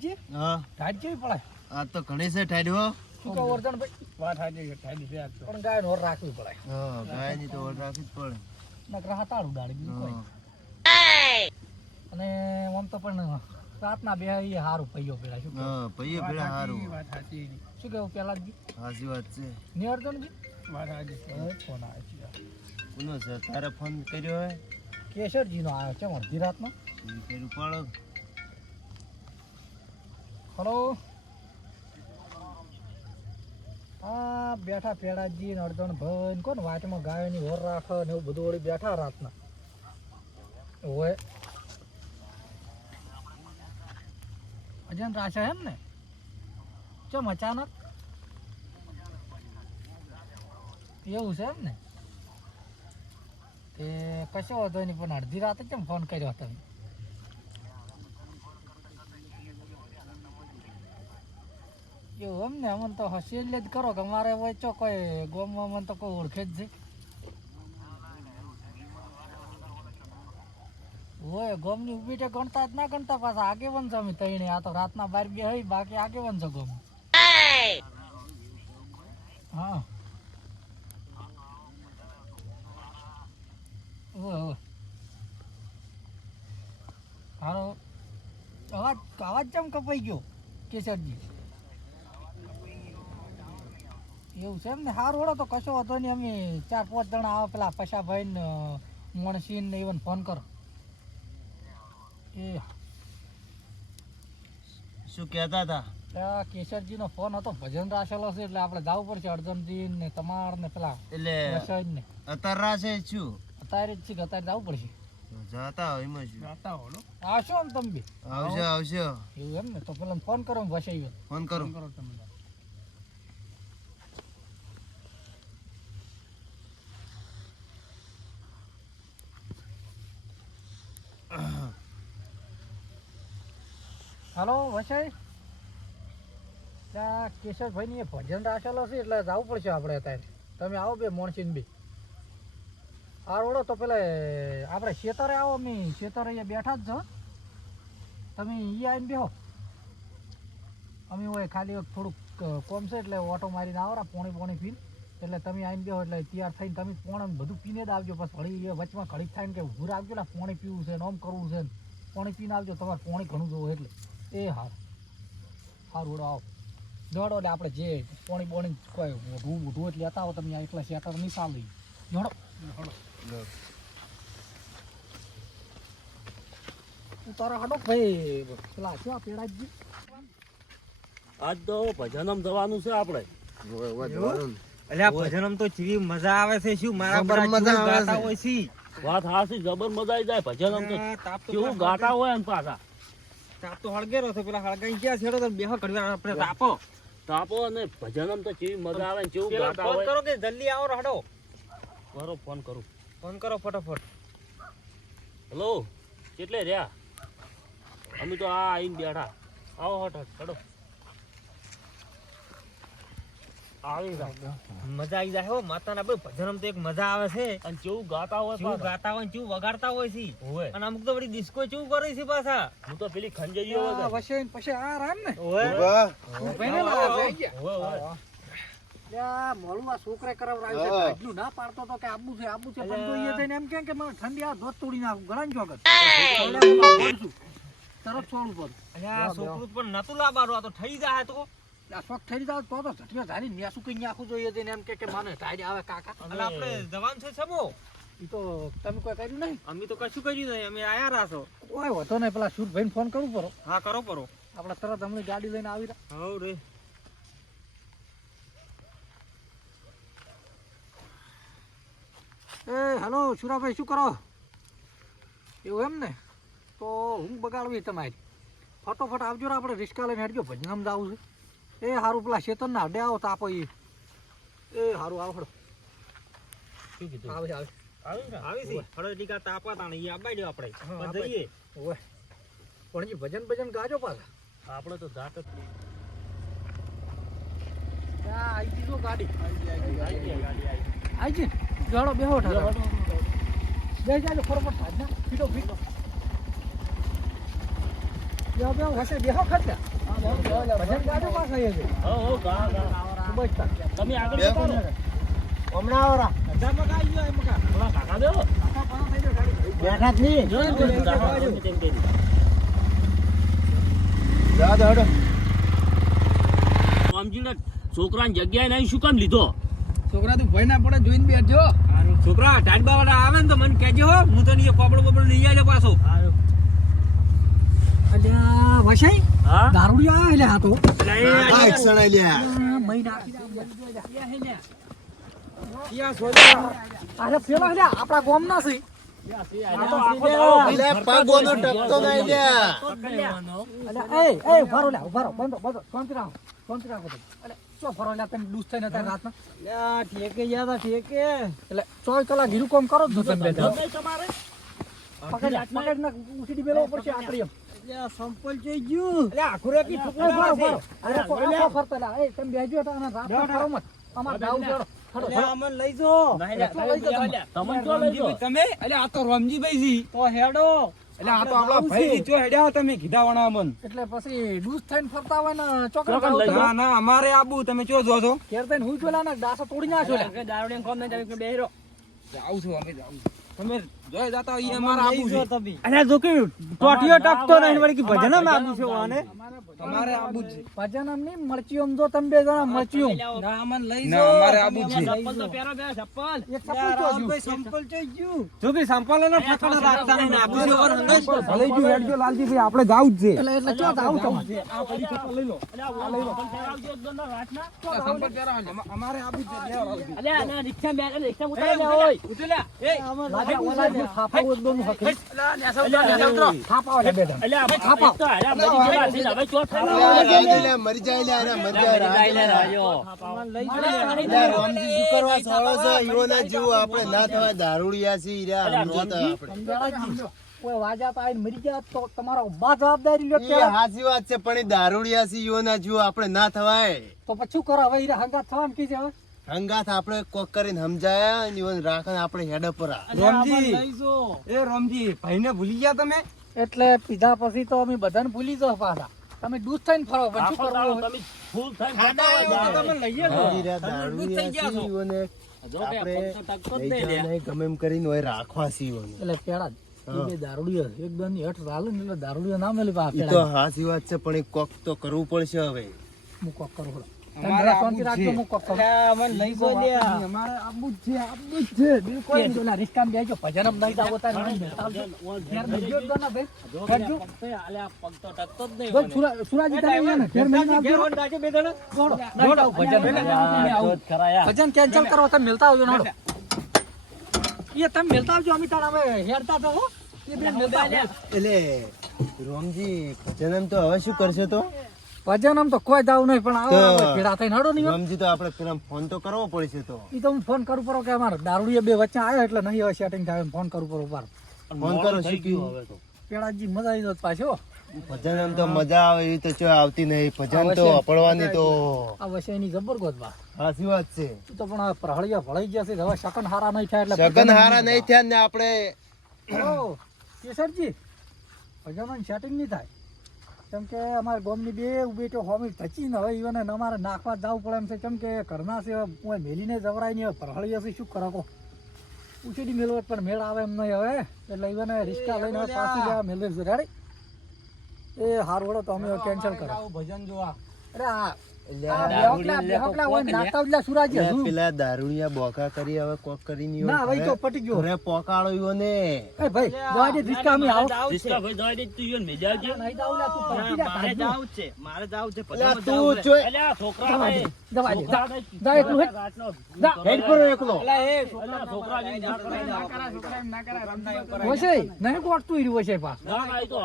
પેલાજી હા ઢાઢ કેવી પડે આ તો ઘણી છે ઠાડ્યો શું કહો વર્ધન ભાઈ વાત હાજી છે પણ ગાય નો રાખવી પડે હા ગાય ની તો ઓર રાખવી જ પડે નકર હાતાળું ડાળી બીજું કોઈ અને આમ તો પણ રાતના બે એ હારું પૈયો પેલા શું હા પૈયે પેલા હારું વાત હાજી શું કેવું પેલાજી હાચી વાત છે નિવર્ધનજી વાત હાજી ફોન આવે છે કોનો છે તારે ફોન કર્યો હે કેશરજી નો આવ્યો છે અડધી રાતનો ઈ કર્યું પાડો હલો હા બેઠા પેડાજી ને અડધણ ભાઈ કોણ વાટમાં ગાયોની હોર રાખે ને એવું બધું વળી બેઠા રાતના હોય અજન રાશા એમ ને ચમ અચાનક એવું છે એમ ને તે કશો હતો નહીં પણ અડધી રાતે કેમ ફોન કર્યો તમે એવું એમ ને અમને તો હસી જ કરો કે અમારે હોય ચો કોઈ ગોમમાં મને તો કોઈ ઓળખે જ છે હોય ગોમની ઉભી છે ગણતા જ ના ગણતા પાછા આગેવન છે અમે તઈને આ તો રાતના 12 બે હોય બાકી આગેવન છે ગોમ હા હાલો અવાજ કેમ કપાઈ ગયો કેશરજી એવું છે એમ ને હાર ઓળો તો કશો હતો નહીં અમે 4-5 જણા આવે પેલા પશાભાઈ ને મણસી ને ઇવન ફોન કરો એ શું કહેતા હતા કેશરજી નો ફોન હતો ભજન રાખેલો છે એટલે આપણે જવું પડશે અર્જુનજી ને તમાર ને પેલા એટલે ને અત્યારે રાશે શું અત્યારે જ છે કે અત્યારે જવું પડશે જાતા હોય એમાં શું જાતા હોલો આવશો ને તમે બી આવશે આવશે એવું એમ ને તો પેલા ફોન કરો વસાઈ ફોન કરો તમે હાલો વસાઈ ત્યાં કેશરભાઈ ની ભજન રાખેલો છે એટલે જવું પડશે આપણે અત્યારે તમે આવો બે મોણસીન બી આરોડો તો પેલા આપણે ખેતરે આવો અમે ખેતરે અહીંયા બેઠા જ છો તમે અહીંયા આવીને બેહો અમે હોય ખાલી થોડુંક કોમ છે એટલે ઓટો મારીને આવો પોણી પીને એટલે તમે આવીને બેહો એટલે તૈયાર થઈને તમે પોણ બધું પીને જ આવજો બસ ઘડી વચમાં ઘડીક થાય ને કે ઊભું રાખજો ને પોણી પીવું છે ને આમ કરવું છે ને પોણી પીને આવજો તમારે પોણી ઘણું જોવું એટલે એ સારું ઓડો આવો દોડો એટલે આપણે જે પોણી કોઈ ઊંધું એટલે લેતા આવો તમે એટલા શેટર નહીં ચાલે જોડો તારા હડો ભાઈ પેલા શું આ પેડાજી આજ તો ભજનમ જવાનું છે આપણે અલ્યા ભજનમ તો ચીવી મજા આવે છે શું મારા જબર મજા આવે ગાતા છે. હોય છે વાત હાસી જબર મજા આવી જાય ભજનમ તો તાપ તો કેવું ગાતા હોય ને પાછા તાપ તો હળગેરો છે પેલા હળગાઈ ગયા છેડો તો બેહો ઘડી વાર આપણે તાપો તાપો અને ભજનમ તો કેવી મજા આવે ને કેવું પેલા ગાતા ફોન હોય કરો કે જલ્દી આવો હડો કરો ફોન કરું ફોન કરો ફટાફટ હેલો કેટલે રહ્યા અમે તો આ આવીને બેઠા આવો હટ ચડો આવી જાઓ મજા આવી જાય હો માતાના ભાઈ ભજનમ તો એક મજા આવે છે અને કેવું ગાતા હોય કેવું પાછા. ગાતા હોય ને કેવું વગાડતા હોય છે હોય અને અમુક તો વળી ડિસ્કો કેવું કરે છે પાછા હું તો પેલી ખંજરીઓ વગાડ. વસાઈ પછી આ રામ ને ઓય ભાઈ ને ના જઈ ગયા હોય હોય લ્યા મોળું આ છોકરે કરાવરાયું છે એટલું ના પાડતો તો કે આબુ છે પણ જોઈએ છે ને એમ કે મને ઠંડી આ ધોત તોડી નાખું ગળાની ચોગત તરત છોડું પડું અલ્યા આ છોકરું પણ નતું લાવવાનું આ તો થઈ જાય તો આ શોખ થઈ જાય તો ઝટકે ધારી મેસું કઈ નાખું જોઈએ છે ને એમ કે મને ટાઈડ આવે કાકા એટલે આપણે જવાન છે સબો ઈ તો તમે કોઈ કર્યું નહીં અમે તો કશું કર્યું નહીં અમે આયા રાસો કોઈ હોતો નહીં પેલા શૂટ ભાઈને ફોન કરવું પડો હા કરો કરો આપણે તરત હમણાં ગાડી લઈને આવી રહ્યા હવ રે એ હેલો સુરાભાઈ શું કરો એવું એમ ને તો હું બગાડવી તમારી ફટોફટ આવજો ને આપણે રિસ્કા લઈને હેડજો ભજનામ જવું છે એ સારું પેલા ચેતન ના હડે આવો તાપો એ સારું આવો હડો શું કીધું આવે આવે આવી છે હળદ ટીકા તાપા તાણે ઈ આબાઈ દો આપણે હા, પણ જઈએ ઓય પણ જે ભજન ગાજો પાછા આપણે તો જાત જ ત્યાં આવી ગઈ જો ગાડી આવી ગયા. આવી છે ગાડો બેહો ઠારા બે જાજો ફરફટ થાજ ના ફીટો ફીટો યો બે વસે બેહો ખર્ચા ભજન ગાજો પાછા એ છે હો ગા ગા બસ તમે આગળ જતા રહો. હમણાં આવરા બધા મકા આવી ગયો મકા થોડા કાકા દેવો. બેઠા જ નહીં જો ને તેમ કરી. જા દો હડો રામજીના છોકરાની જગ્યાએ નહીં શું કામ લીધો? છોકરા તું ભય ના પડે જોઈને બેઠજો છોકરા ટાડબા વાળા આવે ને તો મને કહેજો હો હું તો નહીં પોપડો પોપડો લઈ આવ્યો પાછો અલ્યા વસાઈ હા દારૂડિયા એટલે આ તો આ એક સણાઈ લ્યા મહિના યા છોકરા અરે પેલા એટલે આપણા ગામ ના છે એટલે પગોનો ટકતો નહીં લ્યા અલ્યા એ ઉભારો લે ઉભારો બંધો શાંતિ રાખો તમે. અલે ચો ફરો લે તમે લૂસ થઈને તાર રાતના યા ઠેકે ગયા તા ઠેકે એટલે 24 કલાક ઘીરું કામ કરો જ છો તમે બે જણા. નહીં તમારે પકડ ના ઉઠી બેલો પડશે આકડી એમ યા સંપલ જોઈ ગયું એટલે આખુરે કી છોકરા ઉભારો, છે ઉભારો. અરે આખો ફરતા લા એ તમે બેજો તો અને રાતના ફરો મત અમાર દાવ જોડો એટલે અમને લઈ જો તમે જો લઈ જાઓ. તમે એટલે આ તો રમજીભાઈ જી તો હેડો એટલે આ તો આપણા ભાઈ જો હેડ્યા તમે કીધા વણા મન એટલે પછી લૂસ થઈને ફરતા હોય ને ચોકર ચોકર લઈ ના ના અમારે આબુ તમે ચો જો છો ઘેર થઈને હું પેલા ને દાસો તોડી નાખ્યો લે દારૂડિયા કોમ ના જાવ બેહીરો જાઉં છું અમે જાઉં તમે જોઈ જાતા હોય અમારે આબુ છે અરે જો કે ટોટિયો ટકતો નહીં વળી કે ભજન માં આબુ છે આને તમારે આબુ છે ભજન આમ નહીં મરચીઓમ જો તમે બે જણા મરચીઓમ ના અમન લઈ જો ના અમારે આબુ છે ચપ્પલ તો પહેરો બે ચપ્પલ. એક ચપ્પલ તો હજુ. સંપલ જોઈ ગયું જો કે સંપલ નો ઠકાણો રાખતા નહીં આબુ છે ઓર હંગેશ ભલે ગયું હેડજો લાલજીભાઈ આપણે જાવું જ છે એટલે ચો આવું તમે આ પડી ચપ્પલ લઈ લો અલ્યા આ ચપ્પલ પહેરાવજો એકદમ ના રાતના. સંપલ પહેરાવો અમારે આબુ જ છે અલ્યા ના રિક્ષા બે રિક્ષા ઉતારી લે ઓય. ઉતર્યા એ લાગે ઓલા જે થાપા ઉદબનું હકે થાપા લે બેટા અલ્યા ખાપા તો અલ્યા મરી ગયેલા છે ને, હવે ચો થાય. લ્યા, મરી જાય લ્યા, અરે મરી જાય લ્યા, રામજી શું કરવા સાળો છે ઈઓના જેવું આપણે ના થવા દારૂડિયા છે ઈરા સમજો તો આપણે કોઈ વાજા તો આઈને મરી જાય તો તમારો બા જવાબદારી લ્યો ઈ ત્યારે. હાચી વાત છે પણ એ દારૂડિયા છે ઈઓના જેવું આપણે ના થવાય તો પછી શું કરો હવે ઈરા હંગાત થવાનું કી છે હવે હંગાથ આપણે કોક કરીને સમજાયા અને ઈવન રાખે આપણે હેડ પર રામજી એ રામજી ભાઈને ભૂલી ગયા તમે એટલે પીધા પછી તો અમે બધાને ભૂલી જાવ પાછા તમે દૂધ થઈને ફરો પણ શું આખો કરવું દાડો હવે? તમે ફૂલ થઈને ફરતા હોય તમે ને. લઈએ લો ઈરા દારૂડિયા છે ઈઓને જો કે આપણે પગ તો ટકતો જ લઈ નહીં લે. જવાના ગમે એમ કરીને હોય રાખવા છે ઈઓને એટલે પેડા જ બે દારૂડિયો એકદમ ની હેઠ ચાલે ને એટલે દારૂડિયો ના મેલી પા ઈ તો હાચી વાત છે પણ એ કોક તો કરવું પડશે હવે હું કોક કરું હળો. તમે અમારે શાંતિ આબુ જ રાખજો, છે. હું કોક કરું. અમને લઈ જો લ્યા અમારે આબુ જ છે આબુ જ છે બિલકુલ નહીં. પેલા રિસ્કામાં બેસજો ભજનમ નહીં જાવ તારે નહીં બેસતા આવજો. ઘેર બેસજો જ ના ભાઈ. જો કરજો. અલ્યા પગ તો ટકતો જ નહીં જો મને. સુરાજી તમે અહીંયા ને ઘેર મહિને આવજો. દોડો. દોડો. ભજન કેન્સલ કરો તમે મિલતા આવજો ને હળો. એ તમે મિલતા આવજો અમે તાર હવે હેરતા તો હો. એ બે મિલતા આવજો. એટલે રોમજી ભજન એમ તો હવે શું કરશે તો ભજન આમ તો કોઈ દાવ નહીં પણ આવો તો- આવો ભેળા થઈને હળો નહીં હો. રોમજી તો આપણે પેલા ફોન તો કરવો પડશે તો ઈ તો હું ફોન કરું પડો કે અમારે દારૂડિયા બે વચ્ચે આવ્યો એટલે નહીં હવે સેટિંગ થાય એમ ફોન કરું પડો પાર ફોન કરો મોડું થઈ શીખ્યું. ગયું હવે તો. પેડાજી મજા આવી જાત પાછો ભજન એમ તો મજા આવે એ તો ચો આવતી નહીં ભજન તો અવશ્ય. અપડવાની તો આ વસેની જબરગોત બા હાચી વાત છે ઈ તો પણ આ પ્રહળિયા ભળાઈ ગયા છે હવે શકન હારા નહીં થાય એટલે સગન હારા નહીં થયા ને આપણે ઓ કેસરજી ભજન સેટિંગ નહીં થાય કેમ કે અમારે ગામની બે ઉભેટો હોમી થચી ને હવે ઈવને અમારે નાખવા જવું પડે એમ છે કેમ કે ઘરના છે કોઈ મેલીને જવરાય નહીં હવે પ્રહળિયા છે શું કરો કો ઉછેડી મેળવત પણ મેળ આવે એમ નહીં હવે એટલે ઈવને રિસ્કા લઈને હવે પાછી લેવા મેળવે છે રેડી એ હાર વળો તો અમે કેન્સલ કરો ભજન જોવા અરે આ બેહોકલા હોય ને નાતા ઉડલા સુરાજી હજુ. પેલા દારૂડિયા બોકા કરી હવે કોક કરીને ના હવે ઈ તો પટી ગયો ઘરે પોકાળો ઈવો ને એ ભાઈ જવા દે રિસ્કા અમે આવો રિક્ષા ભાઈ જવા દે તું ઈયોને ભેજા આવજે. નહીં જાવ લે તું પટી જા કાઢજો. અલા તું જોઈ અલ્યા છોકરા ભાઈ. જવા દે છોકરા ભાઈ. જા એકલું હેડ. રાતનો જા. હેડ પર એકલો અલ્યા છોકરા જેવી જાત કરે. વસે નહીં ગોઠતું ઈ રહ્યું વસે પા ના ના, ઈ તો